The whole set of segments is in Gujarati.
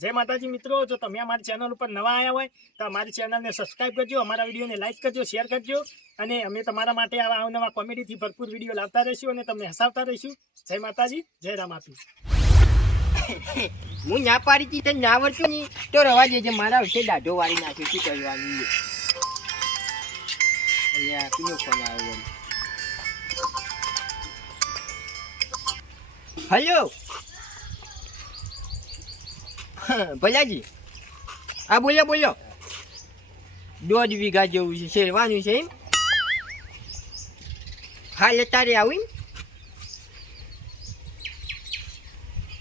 જય માતાજી મિત્રો, જો તમે અમારી ચેનલ ઉપર નવા આવ્યા હોય તો અમારી ચેનલને સબસ્ક્રાઇબ કરજો, અમારા વિડીયોને લાઈક કરજો, શેર કરજો અને અમે તમારા માટે આવા અવનવા કોમેડીથી ભરપૂર વિડીયો લાવતા રહીશું અને તમને હસાવતા રહીશું. જય માતાજી, જય રામ આપી. હું ના પાડી હતી તને ના આવડતું નહીં તો રવા દેજે, મારા વિશે દાઢો વાળી નાખ્યું. શું કરવાનું? અહીંયા પીનો ફોન આવ્યો. હલો ભલાજી, હા બોલો બોલો. 1.5 વીઘા જેવું છે, શેરવાનું છે એમ? હાલ તારે આવું એમ?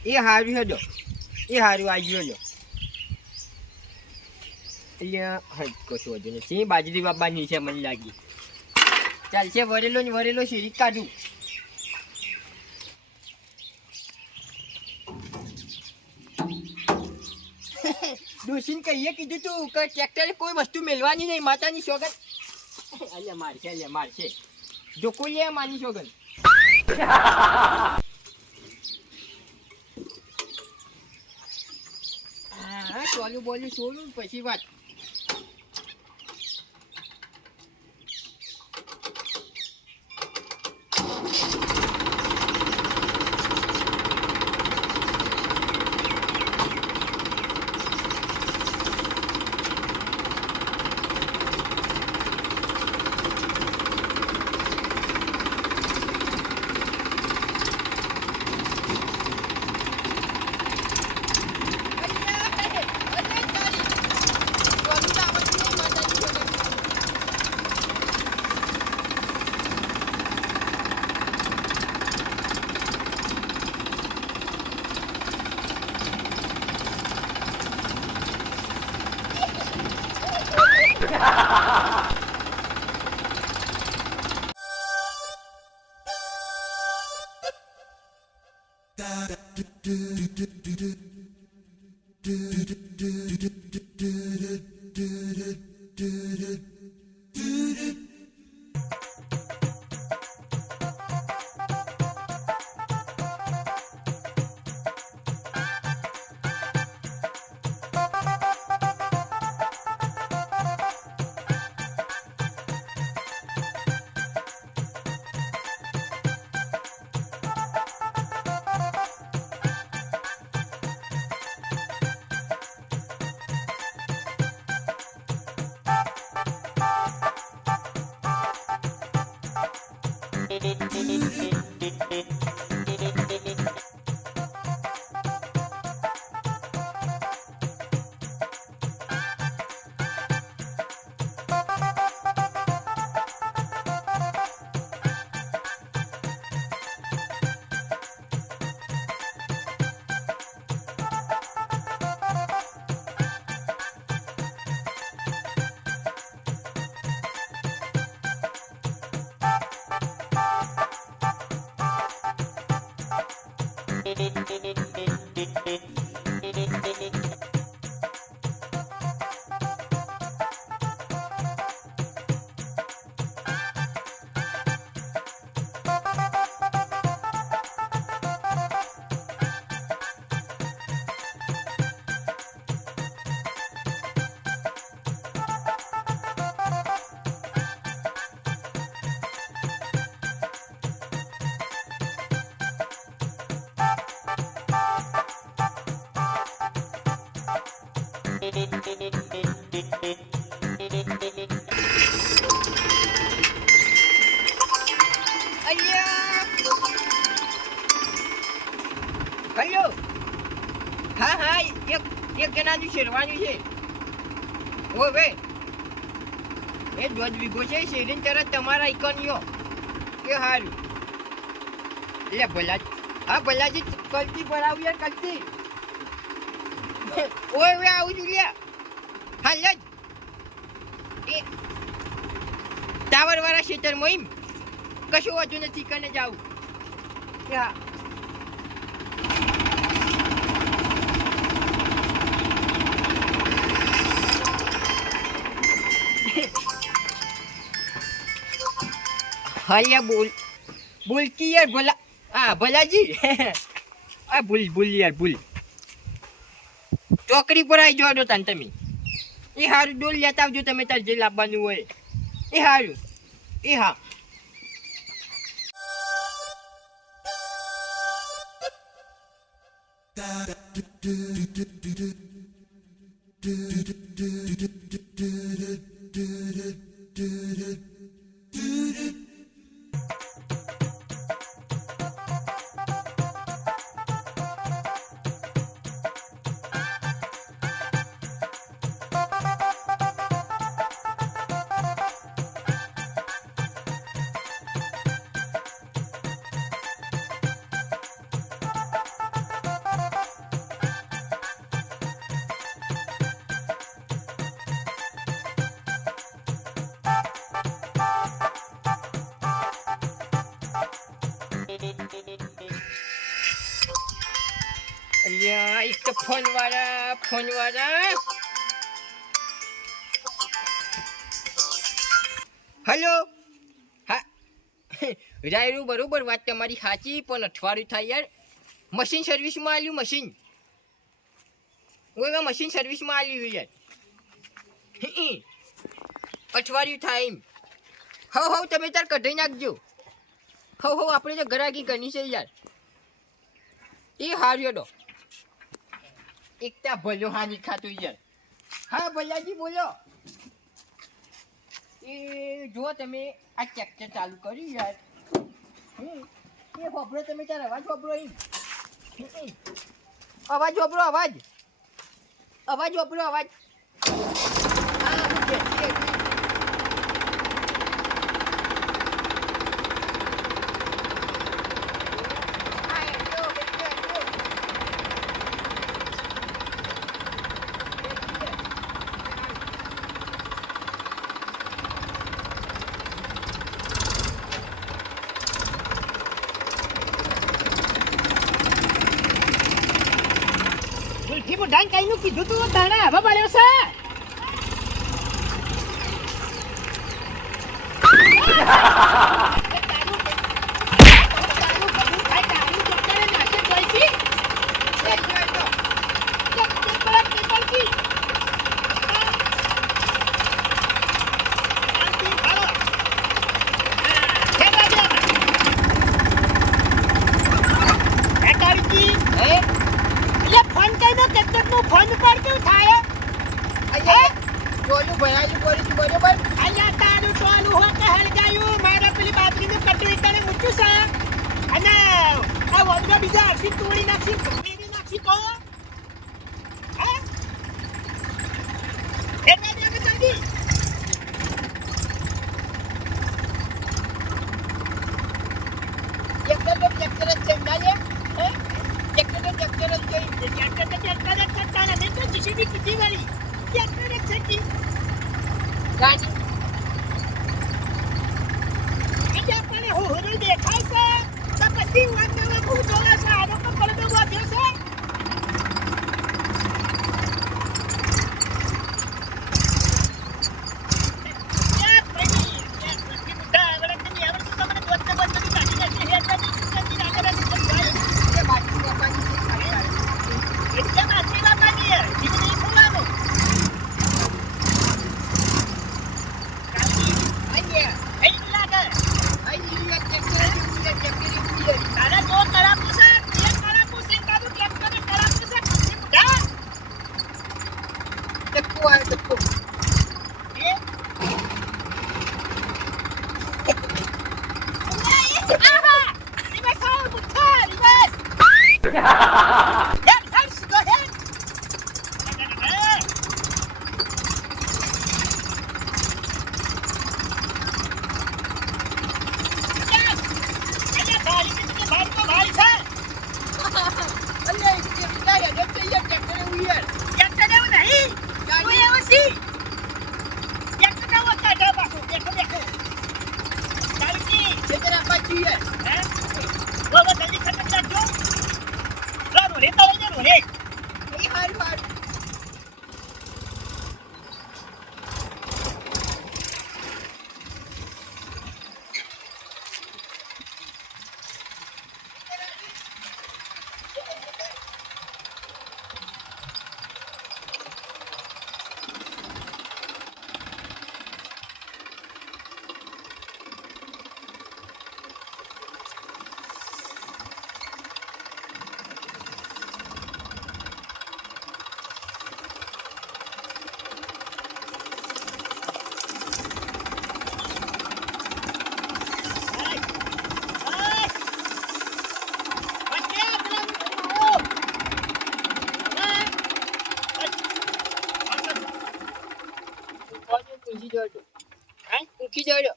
એ સારું હેડો, એ સારું આવી ગયો. અહીંયા હા કશું વધુ નથી, બાજરી બાબાની છે મને લાગી. ચાલશે, વરેલો ને વરેલો શેરી કાઢું. ડોસીને કહીએ કીધું તું કે ટ્રેક્ટરે કોઈ વસ્તુ મેળવાની નહીં, માતાની સોગન. અલ્યા મારશે, અલ્યા મારશે. જોકો લે માની સોગન. હા સોલું બોલું સોલું પછી વાત. હલો હા હા એક જણાનું શેરવાનું છે. ઓ ભાઈ એ 1.5 વીઘો છે, શેરીને તરત તમારા ઇકોનીઓ એ સારું. એટલે ભલાજી, હા ભલાજી કલતી ભરાવું યાર, કલતી. ઓય વે આવું છું લ્યા હાલ જ એ ટાવર વાળા ક્ષેત્રમાં એમ કશું વધુ નથી કને જાવું. હા હાલ્યા બોલતી યાર ભલા. હા ભલાજી આ ભૂલ યાર ભૂલ. તો ચોકડી પર આવી જાઓ તાન તમે. એ હારું ડોલ લેતા આવજો તમે તાર જે લાવવાનું હોય. એ હારું. એ હા. અલ્યા એક તો ફોન વાળા. હેલો. હા રાયરું બરોબર વાત તમારી સાચી, પણ અઠવાડિયું થાય યાર. મશીન સર્વિસમાં આવ્યું મશીન. મશીન સર્વિસમાં આવ્યું યાર. અઠવાડિયું થાય એમ. હવ તમે તાર કઢાઈ નાખજો. હવ આપણે તો ઘરાકી ઘણી છે યાર. એ હાર્યો ડો એકતા ભલો હાની ખાતું યાર. હા ભલાજી બોલો. એ જો તમે આ ટ્રેક્ટર ચાલુ કર્યું યાર. એ વાપરો તમે તાર અવાજ વાપરો. અવાજ વાપરો અવાજ. ગુલથી બુઢાને કઈનું કીધું તું તાણે હવે પડ્યો છે. ફોન પર કેવું થાય? ટોલું ભરાયેલું પડ્યું બરોબર. અહીંયા તારું ટોલું હો કે હળગાયું મારા પેલી બાજરીનું કટોરી તને મૂક્યું છે અને આ વગડા બીજા હરસી તોડી નાખી તોડી નાખી તો હે એટલા દે કે જલ્દી ટ્રેક્ટર જ ચંડા લે. હે ટ્રેક્ટર જ ચટ્ટાના નહીં તો જીસીબી કીધી વાળી ટ્રેક્ટર જ છકી ગાડી બીજા પણ હોરું દેખાય છે તો પછી વાતમાં બહુ જોલા છે આનો તો પડદો વાગ્યો છે. પૂછી જોડો હે પૂછી જોડો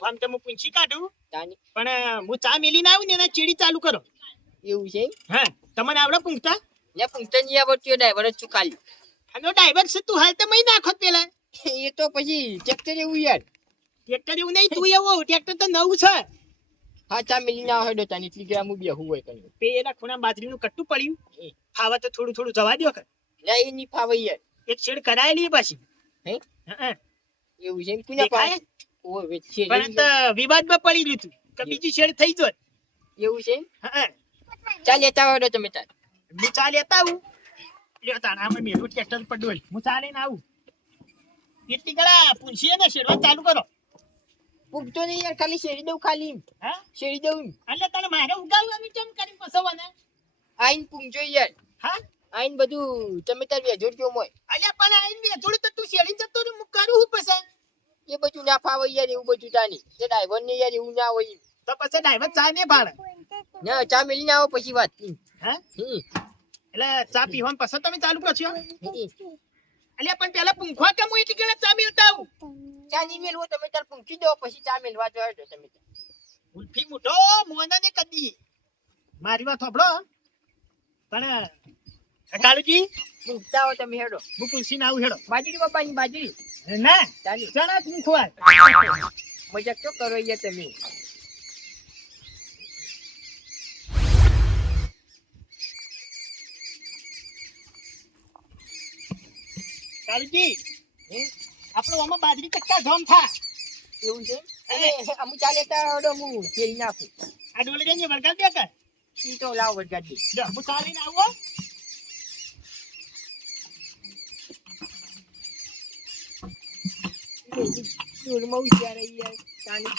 આમ તો હું પૂંછી કાઢું તાની પણ હું ચા મેલીને આવું ને એના ચીડી ચાલુ કરો એવું છે હા તમને આવડે પૂંછતા ને પૂછતા નહીં આવડતું ડ્રાઈવર જ છું ખાલી આનો ડ્રાઈવર છે તું હાલ તો મહી નાખો પેલા એ તો પછી ટ્રેક્ટર એવું યાર ટ્રેક્ટર એવું નહીં તું એવું ટ્રેક્ટર તો નવું છે હા ચા મિલી ના હોય તાની એટલી ગ્રામ બેહું હોય કઈ પેલા ખૂણા બાજરીનું કટ્ટું પડ્યું ખાવા તો થોડું થોડું જવા દો કે ના એ નહીં ફાવે યાર એક શેડ કરાયેલી પાછી હે હા એવું છે કુના દેખાય? પાવે ઓ વેચે પણ તો વિવાદમાં પડી લીધું કે બીજી શેડ થઈ જોત એવું છે હા ચાલ લેતા આવડો તમે તાર હું ચા લેતા આવું લ્યો તાણા અમે મેલું ટ્રેક્ટર પર ડોલ હું ચા લઈને આવું કેટલી ગળા પૂંછીએ ને શેડવા ચાલુ કરો પૂગતો નહીં યાર ખાલી શેરી દઉં ખાલી હા શેરી દઉં એટલે તને મારે ઉગાડવાનું કેમ કરી પસવાને આઈન પૂંગજો યાર હા આઈન બધું તમે તાર વેજોડ કેમ હોય અલ્યા પણ આઈને થોડું તો તું શેડી જતો રે હું કરું હું પછી એ બધું ના ફાવે યાર એવું બધું તાની જે ડ્રાઈવર ને યાર એવું ના હોય તો પછી ડ્રાઈવર ચા ને ભાડે ના ચા મિલી ના આવો પછી વાત હા એટલે ચા પીવાનું પસંદ તમે ચાલુ કરશો અલ્યા પણ પેલા પૂંખવા કેમ હું એટલી ગળા ચા મેલતા આવું ચા નહીં મેલવો તમે તાર પૂંખી દો પછી ચા મેલવા જોડો તમે ઉલ્ફી મુઠો મોના ને કદી મારી વાત સાંભળો પણ કાળુજી પૂછતા હો તમે હેડો હું પૂછી ના આવું હેડો બાજરી બાપાની બાજરી ના ચાલી ચણા જ મૂકવા મજાક તો કરો યાર તમે કાળુજી આપણો આમાં બાજરી ચક્કા જોમ થા એવું છે અમુ ચા લેતા હેડો હું ફેરી નાખું આ ડોલે જઈને વળગાડ દે કર ઈ તો લાવ વળગાડી જો હું ચા લઈને આવો દૂરમાં ઉચ્ચારે યાર તાની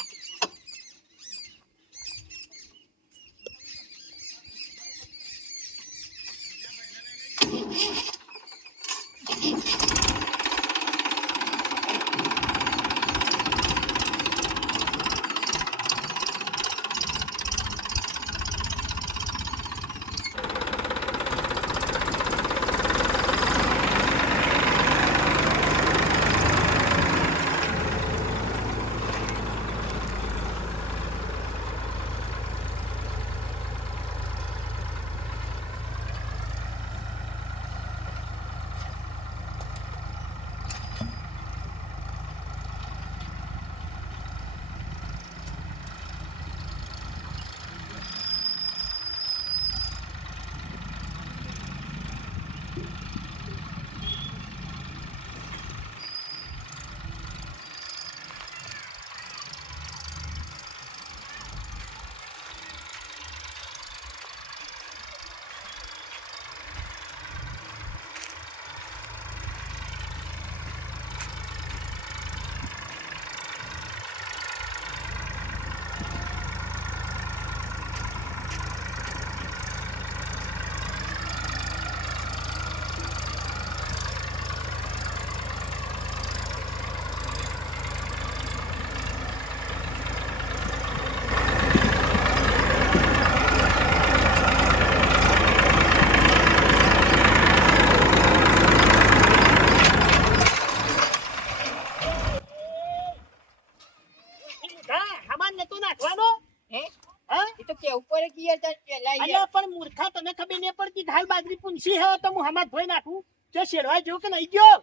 મૂર્ખા તને ખબર નહીં પડતી હાલ બાજરી પૂંછી હે તો હું હમણાં ધોઈ નાખું જો શેરવા જો કે નહીં ગયો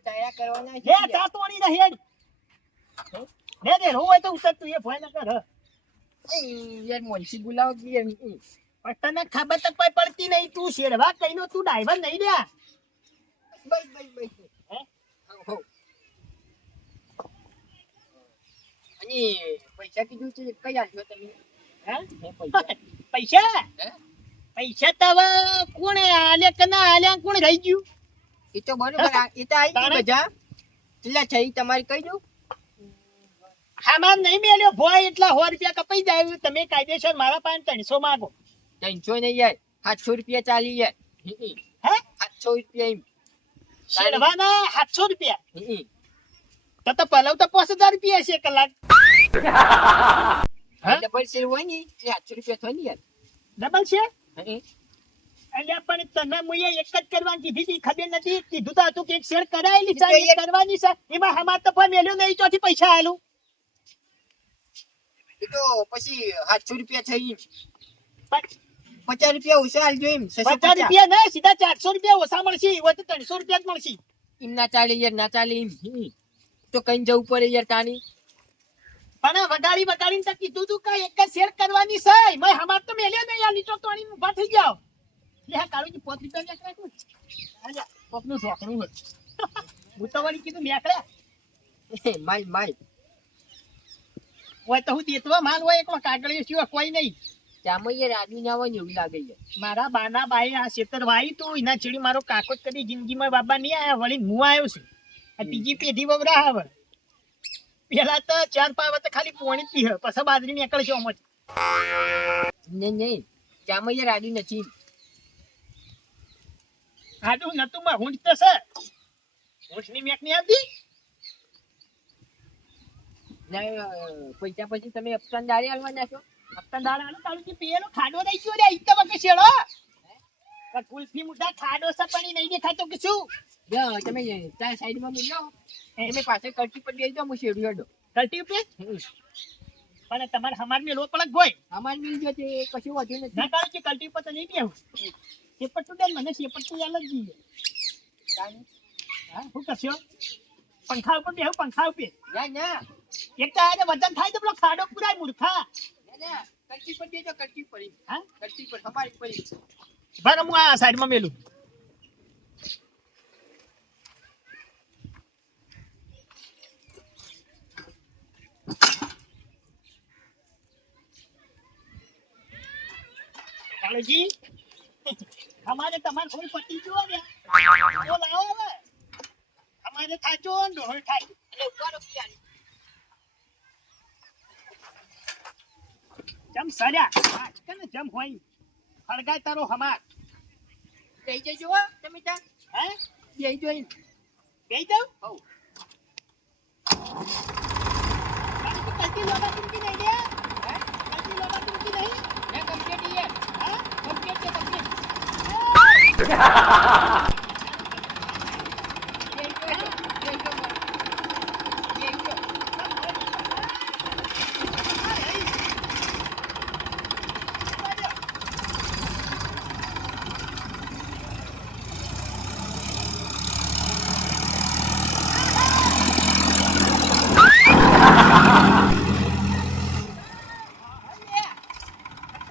તૈયાર કરવાના હે ચા તોડી રહી હેડ ને દે રો હોય તો ઉતર તું એ ભય ન કર યાર મોનસી બોલાવો કે યાર પણ તને ખબર તો કોઈ પડતી નહીં તું શેરવા કઈનો તું ડ્રાઈવર નહીં રે બસ હે હો અને પૈસા કીધું છે કઈ આલ્યો તમે હે પૈસા પૈસા તો હવે કોણે આલે કે ના આલ્યા કોણ રહી ગયું એ તો બરોબર એ તો આવી ગઈ બધા કેટલા છે તમારી કહી દઉં હામાં નહીં મેલ્યો ભોય એટલા 100 રૂપિયા કપાઈ જાય તમે કાયદેસર મારા પાસે 300 માંગો 300 નહીં યાર 700 રૂપિયા ચાલી યાર હે 700 રૂપિયા એમ શેરવાના 700 રૂપિયા તો પલવ તો 5000 રૂપિયા છે કલાક ડબલ શેર હોય ને એટલે 800 રૂપિયા થાય ને યાર ડબલ છે અલ્યા પણ તને મુએ એક જ કરવાની કીધી હતી, ખબર નથી? કીધું તો હતું કે એક શેર કરાયેલી છે, તો એક કરવાની છે. એમાં હમાર તો પણ મેલ્યો નહીં, ચોથી પૈસા આલું. એ તો પછી 700 રૂપિયા થઈ. પણ 50 રૂપિયા ઓછા આલજો એમ. 50 રૂપિયા નહીં, સીધા 400 રૂપિયા ઓછા મળશે. હોય તો 300 રૂપિયા જ મળશે. એમ ના ચાલે યાર, ના ચાલે એમ. તો કઈ જવું પડે યાર તાની. પણ વગાડીને તો કીધું તું કે એક જ શેર કરવાની છે. મેં હમાર તો મેલ્યો નહીં, આ લીટો તોડી ઊભા થઈ જાવ. લે હા કાળુજી 5 રૂપિયા મેક રાખું. આજા કોકનું ઢોકણું હોય. હું તો વળી કીધું મેક રે. માય હોય તો હું દેતવા માલ હોય એકલો કાગળિયો સિવાય કોઈ નહીં. ચામાં યાર આદમી ના હોય ને એવું લાગે યાર. મારા બાના બાએ આ ખેતર વાઈ તું એના ચીડી મારો કાકો જ કદી જિંદગીમાં બાબા નહીં આયા, વળી હું આવ્યો છું. આ ત્રીજી પેઢી વવરા હવે. પેલા તો 4-5 વખત ખાલી પોણી જ પીહ, પછી બાજરી નીકળશે આમાંથી. નહીં ચામાં યાર આદમી નથી. આડું નતું માં ઊંટ તો છે. ઊંટની મેક નહીં આવતી. પૈસા પછી તમે અફસાન દાડી આલવાના છો. હપ્તા દાડા આલો કાળુજી, પેલો ખાડો રહી ગયો રે, ઈ તો વખત શેડો. આ કુલ્ફી મુદ્દા ખાડો છે પણ ઈ નહીં દેખાતો કે શું? જો તમે ત્યાં સાઈડમાં મૂલ્યો તમે પાછળ કડકી પર બેસી જાઓ, હું શેડું હેડો. કલ્ટી ઉપર પણ તમારે હમાર મેં લો પડક હોય. અમાર મિલ ગયો તે કશું વધુ નથી. ના કાળુજી કલ્ટી ઉપર તો નહીં બેહું. શેપટ તો બેન મને શેપટ તો યાદ જ જઈએ. હા શું કરશો? પંખા ઉપર બેહું, પંખા ઉપર. ના એક તો આજે વજન થાય તો પેલો ખાડો પુરાય મૂર્ખા. કડકી પર બેસજો, કડકી પર. હા કડકી પર અમારી પર. બરાબર હું આ સાઈડમાં મેલું. કાળુજી અમારે તમારે કોઈ પતી જુઓ ને તો લાવો હવે. અમારે થાચો ને ઢોળ થાય એટલે ઉપર રૂપિયા જમ સર્યા આજકાલ જમ હોય હળગાય તારો હમાર જઈ જજો હો તમે ત્યાં. હે જઈ જોઈ બેઈ જાવ. હઉ કલ્ટી લોબા તુમકી નહીં લે. હે કલ્ટી લોબા તુમકી નહીં. મેં કમ્પ્લીટ યાર. હા કમ્પ્લીટ છે કમ્પ્લીટ.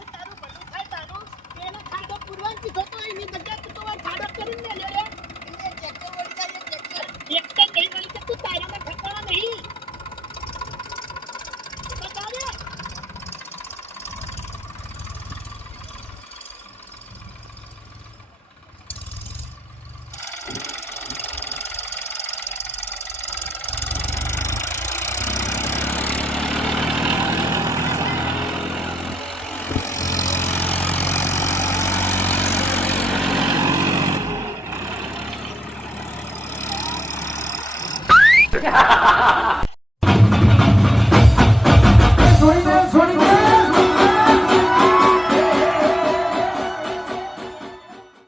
તારું ભલું થાય તારું. પેલો ખાડો પુરવાન કીધો તો એની જગ્યાએ તું તો વાર ખાડો કરીને લે લે. એક તો નહીં મળી કે તું તારામાં ઠકાણા નહીં. બતા રે.